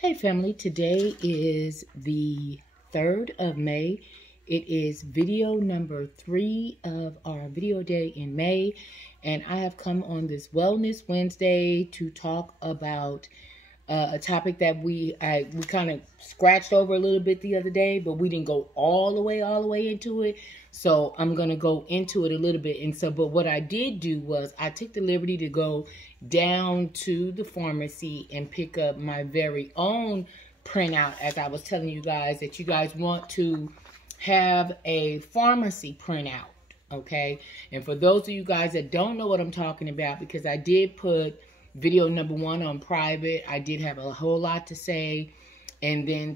Hey family, today is the 3rd of May. It is video number 3 of our video day in May, and I have come on this Wellness Wednesday to talk about a topic that we kind of scratched over a little bit the other day, but we didn't go all the way into it. So I'm going to go into it a little bit. But what I did do was I took the liberty to go down to the pharmacy and pick up my very own printout, as I was telling you guys that you guys want to have a pharmacy printout, okay? And for those of you guys that don't know what I'm talking about, because I did put video number 1 on private, I did have a whole lot to say, and then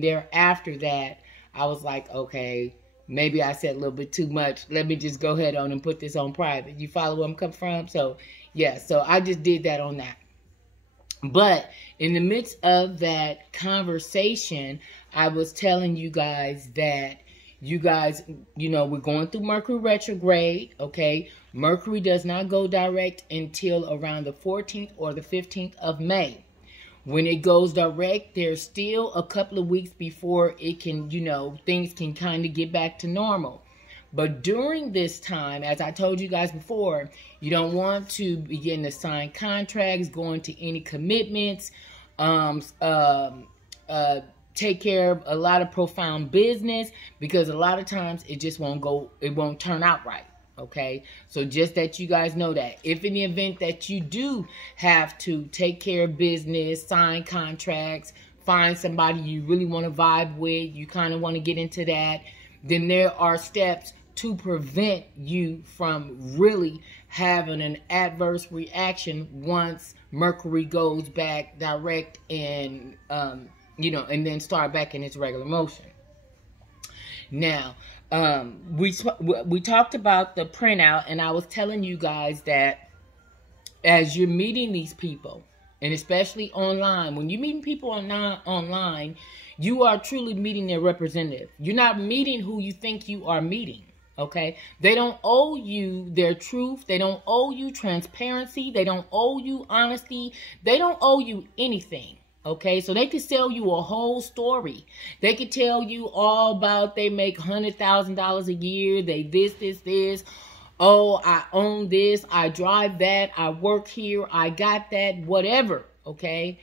thereafter that, I was like, okay, maybe I said a little bit too much. Let me just go ahead on and put this on private. You follow where I'm coming from? So, yeah, so I just did that on that. But in the midst of that conversation, I was telling you guys that we're going through Mercury retrograde, okay? Mercury does not go direct until around the 14th or the 15th of May. When it goes direct, there's still a couple of weeks before it can, things can kind of get back to normal. But during this time, as I told you guys before, you don't want to begin to sign contracts, go into any commitments, take care of a lot of profound business, because a lot of times it just won't turn out right. Okay, so just that you guys know that if in the event that you do have to take care of business, sign contracts, find somebody you really want to vibe with, you kind of want to get into that, then there are steps to prevent you from really having an adverse reaction once Mercury goes back direct and, and then start back in its regular motion. Now, we talked about the printout, and I was telling you guys that as you're meeting these people, and especially online, when you're meeting people online, you are truly meeting their representative. You're not meeting who you think you are meeting, okay? They don't owe you their truth. They don't owe you transparency. They don't owe you honesty. They don't owe you anything. Okay, so they could sell you a whole story. They could tell you all about they make $100,000 a year. They this. Oh, I own this. I drive that. I work here. I got that. Whatever. Okay,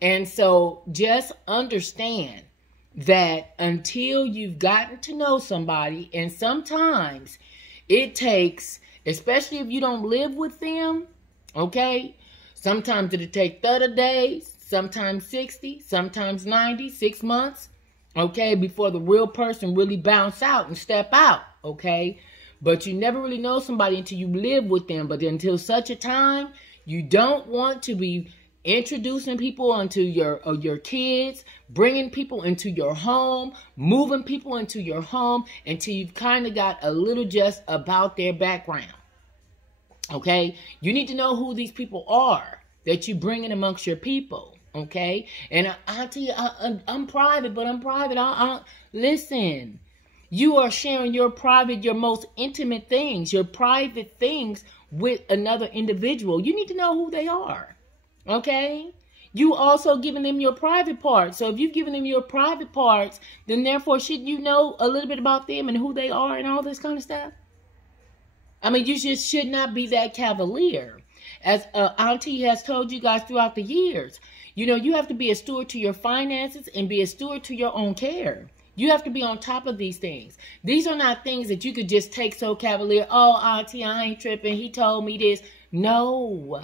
and so just understand that until you've gotten to know somebody, and sometimes it takes, especially if you don't live with them. Okay, sometimes it'll take 30 days. Sometimes 60, sometimes 90, 6 months, okay, before the real person really bounce out and step out, okay? But you never really know somebody until you live with them. But until such a time, you don't want to be introducing people onto your kids, bringing people into your home, moving people into your home until you've kind of got a little just about their background, okay? You need to know who these people are that you bring in amongst your people. Okay, and I'll tell you, I'm private, but I'm private. Listen, you are sharing your private, your most intimate things, your private things with another individual. You need to know who they are. Okay, you also giving them your private parts. So if you've given them your private parts, then therefore shouldn't you know a little bit about them and who they are and all this kind of stuff? I mean, you just should not be that cavalier. As Auntie has told you guys throughout the years, you have to be a steward to your finances and be a steward to your own care. You have to be on top of these things. These are not things that you could just take so cavalier. Oh, Auntie, I ain't tripping. He told me this. No.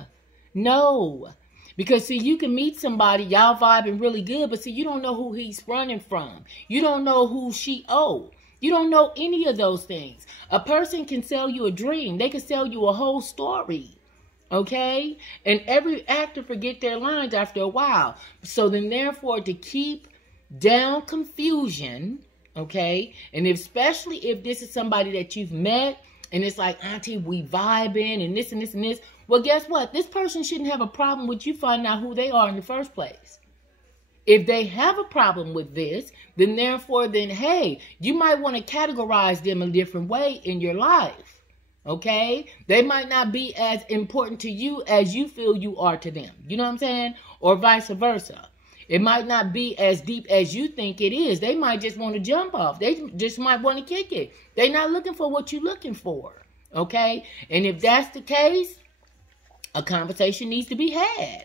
Because, see, you can meet somebody, y'all vibing really good, but, see, you don't know who he's running from. You don't know who she owes. You don't know any of those things. A person can sell you a dream. They can sell you a whole story. Okay? And every actor forget their lines after a while. So then therefore, to keep down confusion, okay? And especially if this is somebody that you've met and it's like, Auntie, we vibing and this and this and this. Well, guess what? This person shouldn't have a problem with you finding out who they are in the first place. If they have a problem with this, then therefore, hey, you might want to categorize them a different way in your life. Okay? They might not be as important to you as you feel you are to them. You know what I'm saying? Or vice versa. It might not be as deep as you think it is. They might just want to jump off. They just might want to kick it. They're not looking for what you're looking for. Okay? And if that's the case, a conversation needs to be had.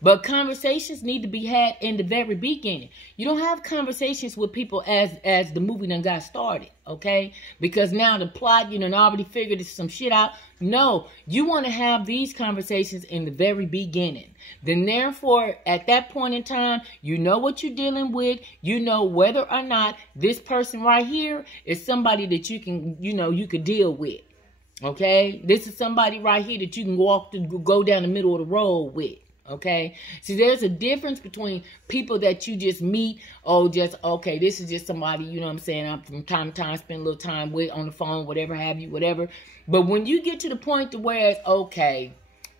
But conversations need to be had in the very beginning. You don't have conversations with people as the movie done got started, okay? Because now the plot, you done already figured some shit out. No, you want to have these conversations in the very beginning. Then therefore, at that point in time, you know what you're dealing with. You know whether or not this person right here is somebody that you can, you could deal with. Okay? This is somebody right here that you can go down the middle of the road with. Okay, see, there's a difference between people that you just meet. Okay, this is just somebody, you know what I'm saying, I'm from time to time spend a little time with on the phone, whatever have you, whatever. But when you get to the point to where it's okay,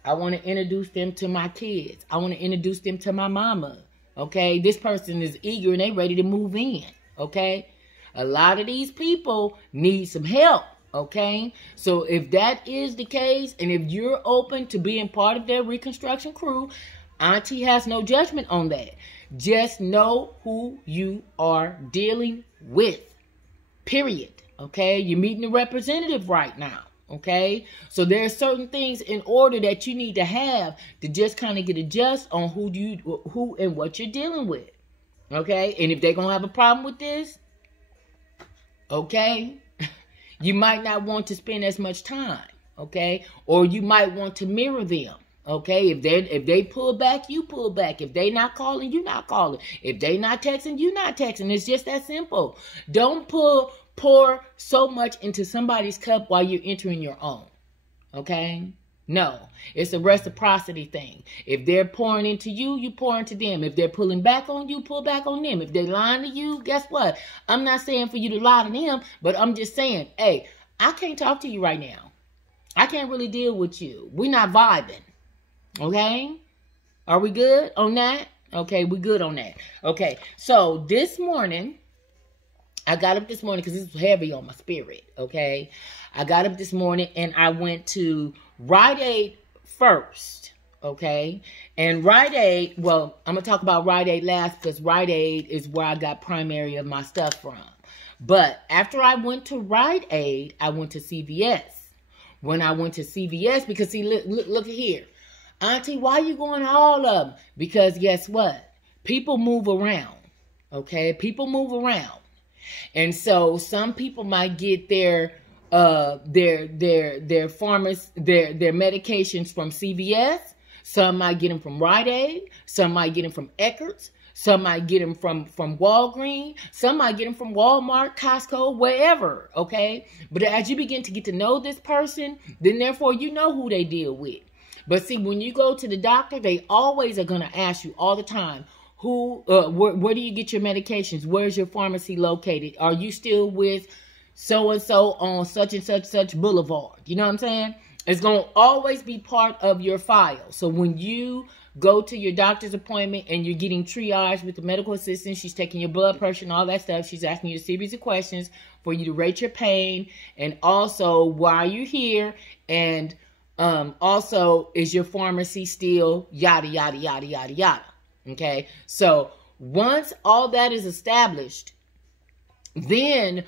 I want to introduce them to my kids. I want to introduce them to my mama. Okay, this person is eager and they ready to move in. Okay, a lot of these people need some help. Okay, so if that is the case, and if you're open to being part of their reconstruction crew, Auntie has no judgment on that. Just know who you are dealing with. Period. Okay, you're meeting a representative right now. Okay, so there are certain things in order that you need to have to just kind of get a just on who and what you're dealing with. Okay, and if they're gonna have a problem with this, okay. You might not want to spend as much time, okay? Or you might want to mirror them, okay? If they pull back, you pull back. If they not calling, you not calling. If they not texting, you not texting. It's just that simple. Don't pour so much into somebody's cup while you're entering your own, okay? No, it's a reciprocity thing. If they're pouring into you, you pour into them. If they're pulling back on you, pull back on them. If they're lying to you, guess what? I'm not saying for you to lie to them, but I'm just saying, hey, I can't talk to you right now. I can't really deal with you. We're not vibing. Okay? Are we good on that? Okay, we're good on that. Okay, so this morning, I got up this morning because this was heavy on my spirit, okay? I got up this morning and I went to Rite Aid first, okay? And Rite Aid, well, I'm going to talk about Rite Aid last because Rite Aid is where I got primary of my stuff from. But after I went to Rite Aid, I went to CVS. When I went to CVS, because see, look here. Auntie, why you going to all of them? Because guess what? People move around, okay? People move around. And so some people might get their medications from CVS. Some might get them from Rite Aid. Some might get them from Eckert's. Some might get them from Walgreens. Some might get them from Walmart, Costco, wherever, okay? But as you begin to get to know this person, then therefore you know who they deal with. But see, when you go to the doctor, they always are going to ask you all the time, where do you get your medications? Where's your pharmacy located? Are you still with so-and-so on such and such boulevard? You know what I'm saying? It's going to always be part of your file. So when you go to your doctor's appointment and you're getting triage with the medical assistant, she's taking your blood pressure and all that stuff. She's asking you a series of questions for you to rate your pain. And also, why are you here? And also, is your pharmacy still yada, yada, yada, yada, yada. Okay? So once all that is established, then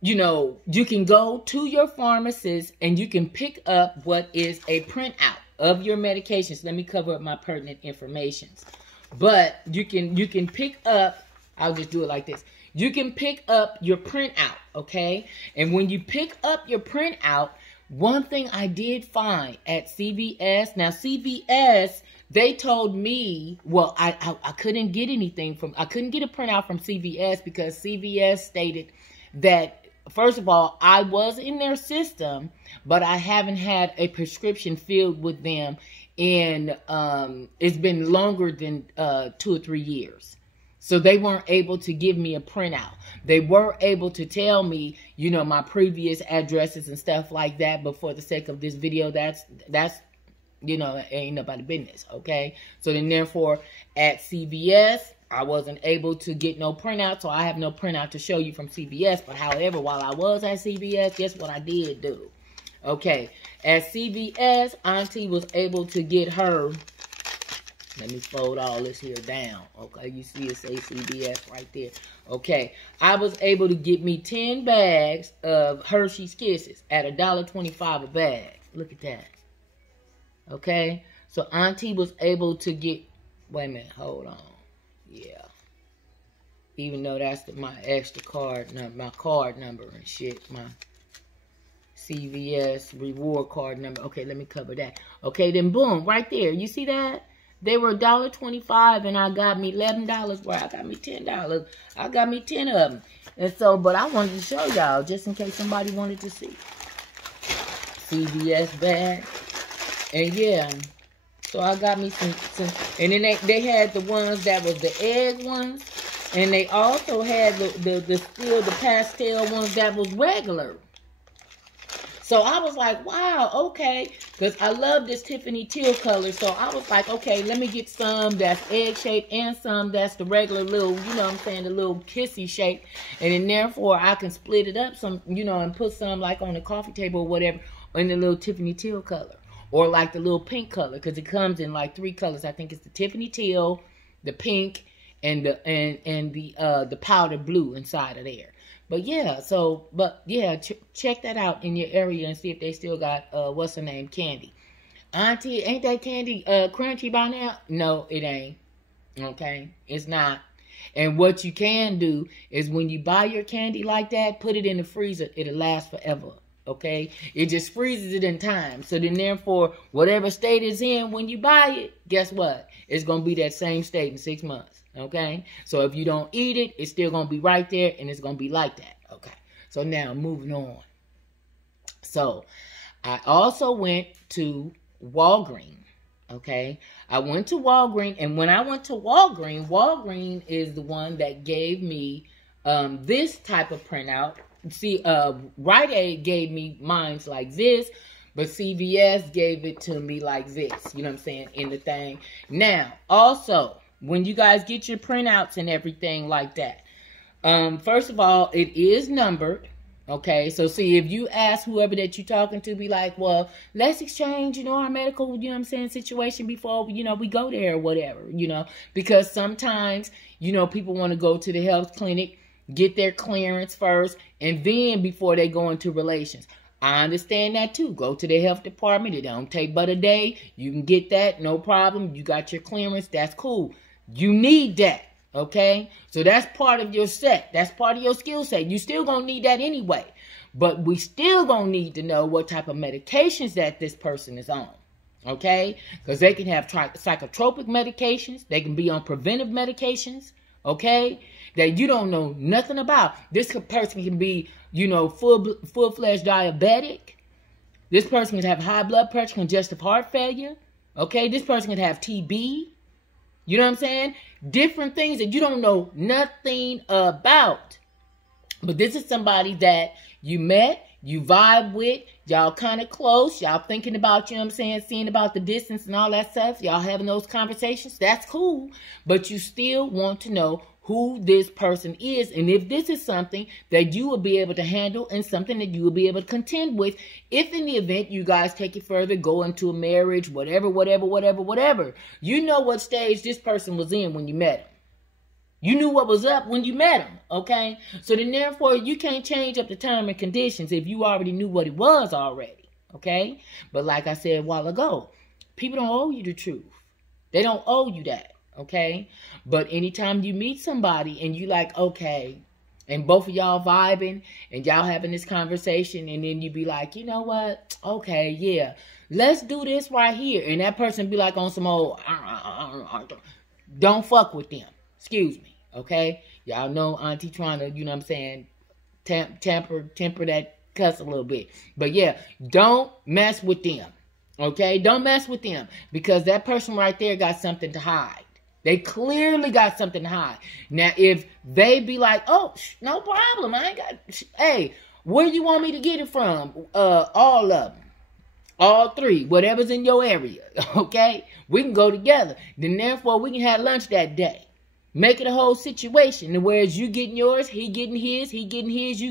you can go to your pharmacist and you can pick up what is a printout of your medications. Let me cover up my pertinent information. But you can pick up, I'll just do it like this. You can pick up your printout, okay? And when you pick up your printout, one thing I did find at CVS, now CVS, they told me, well, I couldn't get anything I couldn't get a printout from CVS because CVS stated that, first of all, I was in their system, but I haven't had a prescription filled with them in, it's been longer than 2 or 3 years. So they weren't able to give me a printout. They were able to tell me, my previous addresses and stuff like that, but for the sake of this video, that's ain't nobody business, okay? So then therefore, at CVS, I wasn't able to get no printout, so I have no printout to show you from CVS. But however, while I was at CVS, guess what I did do? Okay, at CVS, Auntie was able to get her Let me fold all this here down. Okay, you see it say CVS right there. Okay, I was able to get me 10 bags of Hershey's Kisses at $1.25 a bag. Look at that. Okay, so Auntie was able to get, wait a minute, hold on. Yeah. Even though that's my extra card, my card number and shit, my CVS reward card number. Okay, let me cover that. Okay, then boom, right there. You see that? They were $1.25 and I got me $11 where I got me $10. I got me 10 of them. And so, but I wanted to show y'all just in case somebody wanted to see. CVS bag. And yeah, so I got me some and then they had the ones that was the egg ones. And they also had the pastel ones that was regular. So I was like, wow, okay. Because I love this Tiffany teal color. So I was like, okay, let me get some that's egg-shaped and some that's the regular little, you know what I'm saying, the little kissy shape. And then therefore, I can split it up some, you know, and put some like on the coffee table or whatever in the little Tiffany teal color. Or like the little pink color. Because it comes in like 3 colors. I think it's the Tiffany teal, the pink, and the powder blue inside of there. But yeah, so, but yeah, check that out in your area and see if they still got, what's her name, candy. Auntie, ain't that candy crunchy by now? No, it ain't. Okay? It's not. And what you can do is when you buy your candy like that, put it in the freezer. It'll last forever. Okay? It just freezes it in time. So then therefore, whatever state it's in when you buy it, guess what? It's going to be that same state in 6 months. Okay, so if you don't eat it, it's still going to be right there, and it's going to be like that. Okay, so now moving on. So I also went to Walgreens. Okay, I went to Walgreens, and when I went to Walgreens, Walgreens is the one that gave me this type of printout. See, Rite Aid gave me mine's like this, but CVS gave it to me like this. You know what I'm saying? In the thing. Now, also, when you guys get your printouts and everything like that, first of all, it is numbered. Okay, so see, if you ask whoever that you're talking to, be like, well, let's exchange, you know, our medical, you know what I'm saying, situation before, you know, we go there or whatever, you know, because sometimes, you know, people want to go to the health clinic, get their clearance first, and then before they go into relations. I understand that too. Go to the health department. It don't take but a day. You can get that, no problem. You got your clearance. That's cool. You need that, okay? So that's part of your set. That's part of your skill set. You still gonna need that anyway. But we still gonna need to know what type of medications that this person is on, okay? Because they can have psychotropic medications. They can be on preventive medications, okay? That you don't know nothing about. This person can be, you know, full-fledged diabetic. This person can have high blood pressure, congestive heart failure, okay? This person can have TB. You know what I'm saying? Different things that you don't know nothing about. But this is somebody that you met, you vibe with, y'all kind of close, y'all thinking about, you know what I'm saying, seeing about the distance and all that stuff, y'all having those conversations, that's cool. But you still want to know who this person is, and if this is something that you will be able to handle and something that you will be able to contend with, if in the event you guys take it further, go into a marriage, whatever. You know what stage this person was in when you met him. You knew what was up when you met him, okay? So then therefore, you can't change up the term and conditions if you already knew what it was already, okay? But like I said a while ago, people don't owe you the truth. They don't owe you that. Okay, but anytime you meet somebody and you like, okay, and both of y'all vibing and y'all having this conversation, and then you be like, you know what? Okay, yeah, let's do this right here. And that person be like on some old, don't fuck with them. Excuse me, okay? Y'all know Auntie trying to, you know what I'm saying, temper that cuss a little bit. But yeah, don't mess with them, okay? Don't mess with them because that person right there got something to hide. They clearly got something to hide. Now, if they be like, oh, no problem. I ain't got, hey, where you want me to get it from? All of them. All 3. Whatever's in your area. Okay? We can go together. Then, therefore, we can have lunch that day. Make it a whole situation. And whereas you getting yours, he getting his, you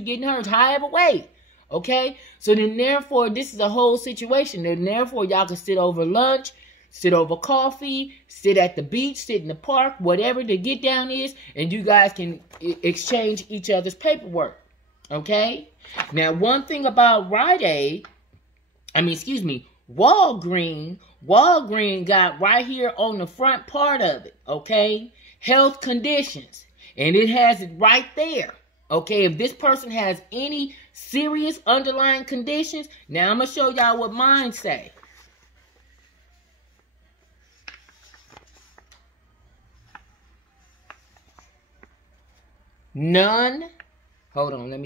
getting hers. However way. Okay? So then, therefore, this is a whole situation. And therefore, y'all can sit over lunch, sit over coffee, sit at the beach, sit in the park, whatever the get down is, and you guys can exchange each other's paperwork. Okay? Now, one thing about Walgreens got right here on the front part of it, okay? Health conditions. And it has it right there. Okay, if this person has any serious underlying conditions, now I'm going to show y'all what mine say. None. Hold on, I'm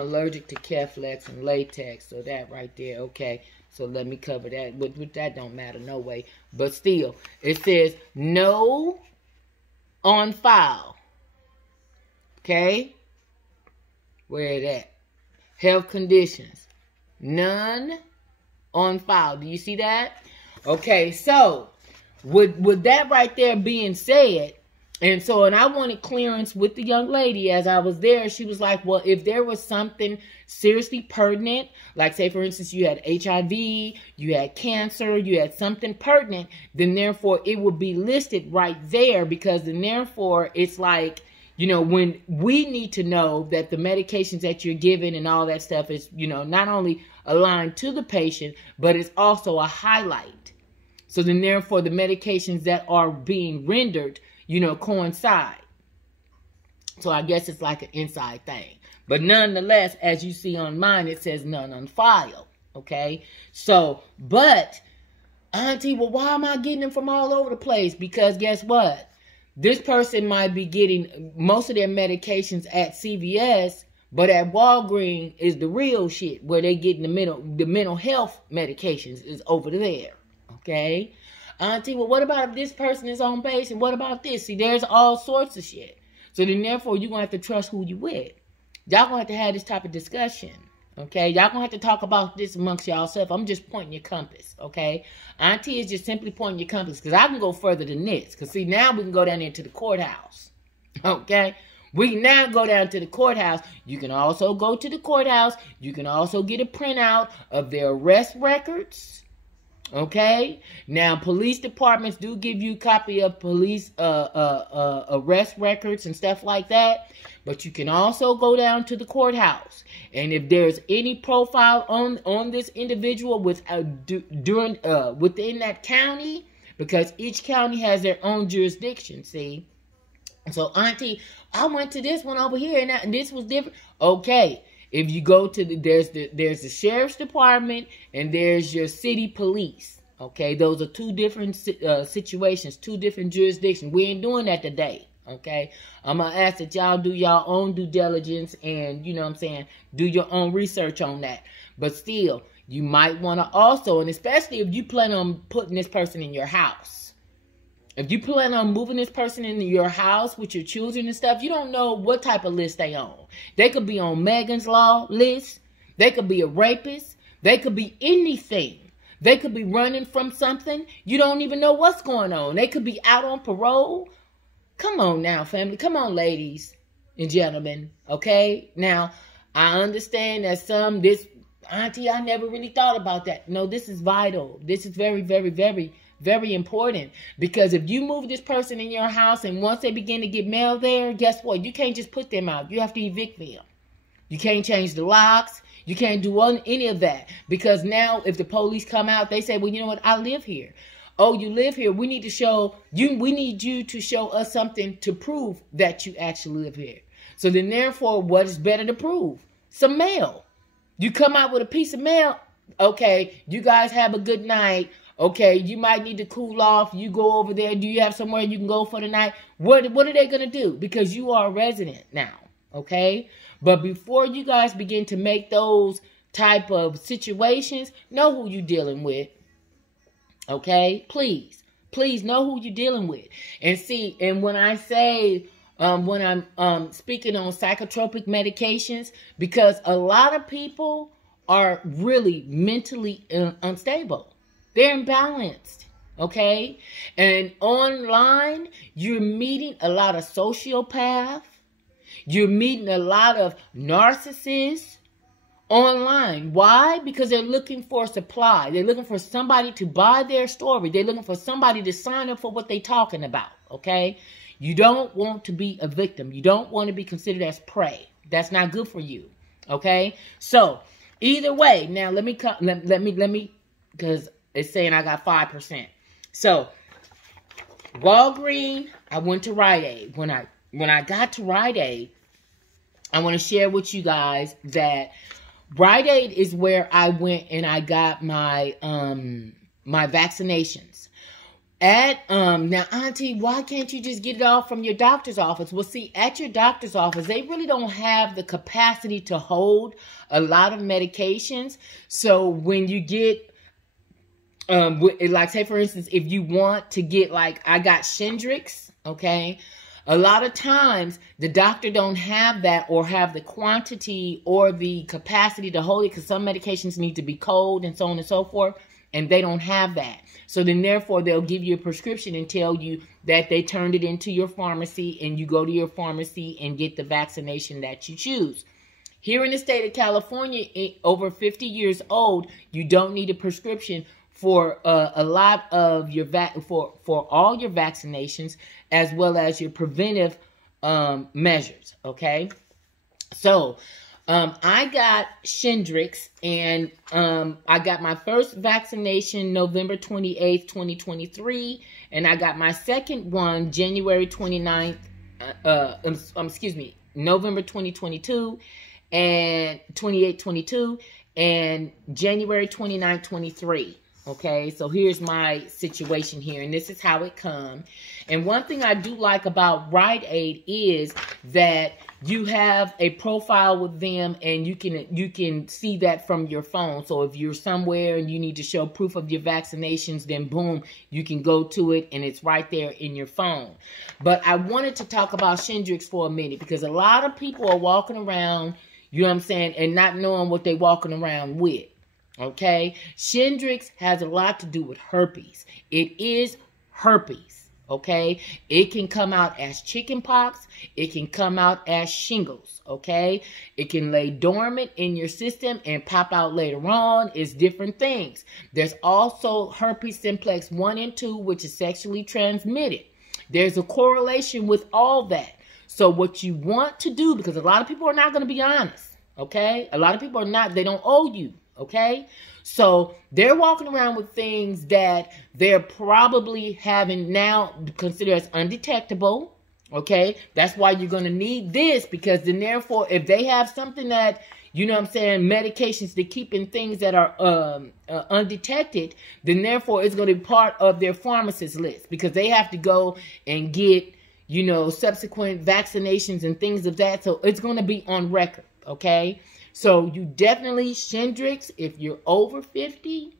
allergic to Keflex and latex, so that right there, okay. So let me cover that. With that don't matter no way. But still, it says no on file. Okay? Where it at? Health conditions. None on file. Do you see that? Okay, so with that right there being said, and I wanted clearance with the young lady as I was there. She was like, well, if there was something seriously pertinent, like say, for instance, you had HIV, you had cancer, you had something pertinent, then therefore it would be listed right there, because then therefore it's like, you know, when we need to know that the medications that you're given and all that stuff is, you know, not only aligned to the patient, but it's also a highlight. So then therefore the medications that are being rendered, you know, coincide. So I guess it's like an inside thing. But nonetheless, as you see on mine, it says none on file. Okay? So, but, Auntie, well, why am I getting them from all over the place? Because guess what? This person might be getting most of their medications at CVS, but at Walgreens is the real shit, where they getting the mental health medications is over there. Okay? Auntie, well, what about if this person is on base, and what about this? See, there's all sorts of shit. So then, therefore, you're going to have to trust who you with. Y'all going to have this type of discussion, okay? Y'all going to have to talk about this amongst y'allself. I'm just pointing your compass, okay? Auntie is just simply pointing your compass, because I can go further than this. Because, see, now we can go down into the courthouse, okay? We can now go down to the courthouse. You can also go to the courthouse. You can also get a printout of their arrest records. Okay, now police departments do give you a copy of police arrest records and stuff like that, but you can also go down to the courthouse, and if there's any profile on this individual within that county, because each county has their own jurisdiction. See, so Auntie, I went to this one over here, and this was different. Okay. If you go to there's the sheriff's department and there's your city police. Okay, those are two different situations, two different jurisdictions. We ain't doing that today. Okay, I'm gonna ask that y'all do y'all own due diligence and, you know what I'm saying, do your own research on that. But still, you might want to also, and especially if you plan on putting this person in your house. If you plan on moving this person into your house with your children and stuff, you don't know what type of list they on. They could be on Megan's Law list. They could be a rapist. They could be anything. They could be running from something. You don't even know what's going on. They could be out on parole. Come on now, family. Come on, ladies and gentlemen. Okay? Now, I understand that Auntie, I never really thought about that. No, this is vital. This is very, very, very very important, because if you move this person in your house and once they begin to get mail there, guess what? You can't just put them out. You have to evict them. You can't change the locks. You can't do any of that, because now if the police come out, they say, well, you know what? I live here. Oh, you live here. We need you to show us something to prove that you actually live here. So then therefore, what is better to prove? Some mail. You come out with a piece of mail. Okay, you guys have a good night. Okay, you might need to cool off. You go over there. Do you have somewhere you can go for the night? What are they going to do? Because you are a resident now, okay? But before you guys begin to make those type of situations, know who you're dealing with, okay? Please know who you're dealing with. And see, and when I say, when I'm speaking on psychotropic medications, because a lot of people are really mentally unstable. They're imbalanced, okay? And online, you're meeting a lot of sociopaths. You're meeting a lot of narcissists online. Why? Because they're looking for supply. They're looking for somebody to buy their story. They're looking for somebody to sign up for what they're talking about, okay? You don't want to be a victim. You don't want to be considered as prey. That's not good for you, okay? So, either way, now let me, because it's saying I got 5%. So, Walgreens, I went to Rite Aid. When I got to Rite Aid, I want to share with you guys that Rite Aid is where I went and I got my my vaccinations. Now, Auntie, why can't you just get it all from your doctor's office? Well, see, at your doctor's office, they really don't have the capacity to hold a lot of medications. So when you get, like, say, for instance, if you want to get, like, I got Shringrix, okay? A lot of times, the doctor don't have that or have the quantity or the capacity to hold it because some medications need to be cold and so on and so forth, and they don't have that. So then, therefore, they'll give you a prescription and tell you that they turned it into your pharmacy, and you go to your pharmacy and get the vaccination that you choose. Here in the state of California, over 50 years old, you don't need a prescription for a lot of your for all your vaccinations, as well as your preventive measures. Okay, so I got Shringrix, and I got my first vaccination November 28th, 2023, and I got my second one January 29th. Excuse me, November 2022, and 28-22, and January 29th, 23. Okay, so here's my situation here, and this is how it comes. And one thing I do like about Rite Aid is that you have a profile with them, and you can see that from your phone. So if you're somewhere and you need to show proof of your vaccinations, then boom, you can go to it, and it's right there in your phone. But I wanted to talk about Shringrix for a minute because a lot of people are walking around, you know what I'm saying, and not knowing what they're walking around with. Okay, Shringrix has a lot to do with herpes. It is herpes. Okay, it can come out as chickenpox. It can come out as shingles. Okay, it can lay dormant in your system and pop out later on. It's different things. There's also herpes simplex 1 and 2, which is sexually transmitted. There's a correlation with all that. So what you want to do, because a lot of people are not going to be honest. Okay, a lot of people are not. They don't owe you. Okay, so they're walking around with things that they're probably having now considered as undetectable. Okay, that's why you're going to need this, because then therefore if they have something that, you know what I'm saying, medications to keep in things that are undetected, then therefore it's going to be part of their pharmacist list, because they have to go and get, you know, subsequent vaccinations and things of that. So it's going to be on record. Okay, so you definitely Shringrix if you're over 50.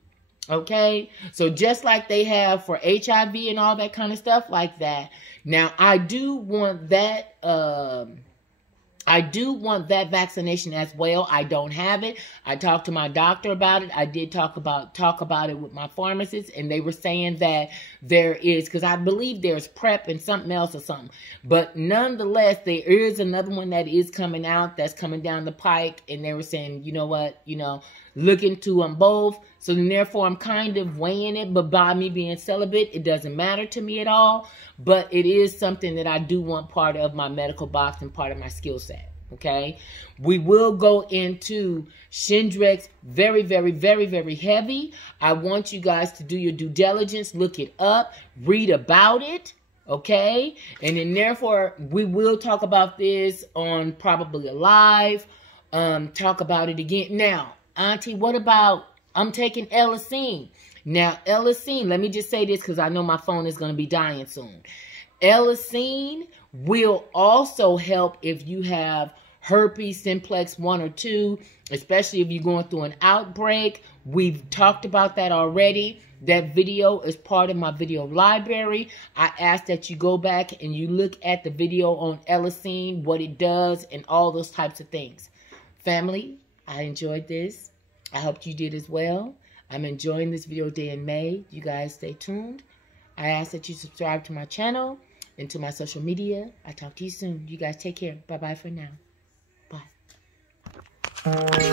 Okay, so just like they have for HIV and all that kind of stuff like that. Now I do want that vaccination as well. I don't have it. I talked to my doctor about it. I did talk about it with my pharmacist, and they were saying that there is, because I believe there's PrEP and something else or something. But nonetheless, there is another one that is coming out, that's coming down the pike, and they were saying, you know what, you know, look into them both. So then therefore I'm kind of weighing it, but by me being celibate, it doesn't matter to me at all. But it is something that I do want part of my medical box and part of my skill set. Okay, we will go into Shringrix very, very, very, very heavy. I want you guys to do your due diligence, look it up, read about it. Okay, and then therefore we will talk about this on probably a live, talk about it again. Now, Auntie, what about, I'm taking Elasine. Now, Elasine, let me just say this because I know my phone is going to be dying soon. Elasine will also help if you have herpes simplex 1 or 2, especially if you're going through an outbreak. We've talked about that already. That video is part of my video library. I ask that you go back and you look at the video on Elasine, what it does, and all those types of things. Family, I enjoyed this. I hope you did as well. I'm enjoying this video day in May. You guys stay tuned. I ask that you subscribe to my channel and to my social media. I'll talk to you soon. You guys take care. Bye-bye for now. Bye.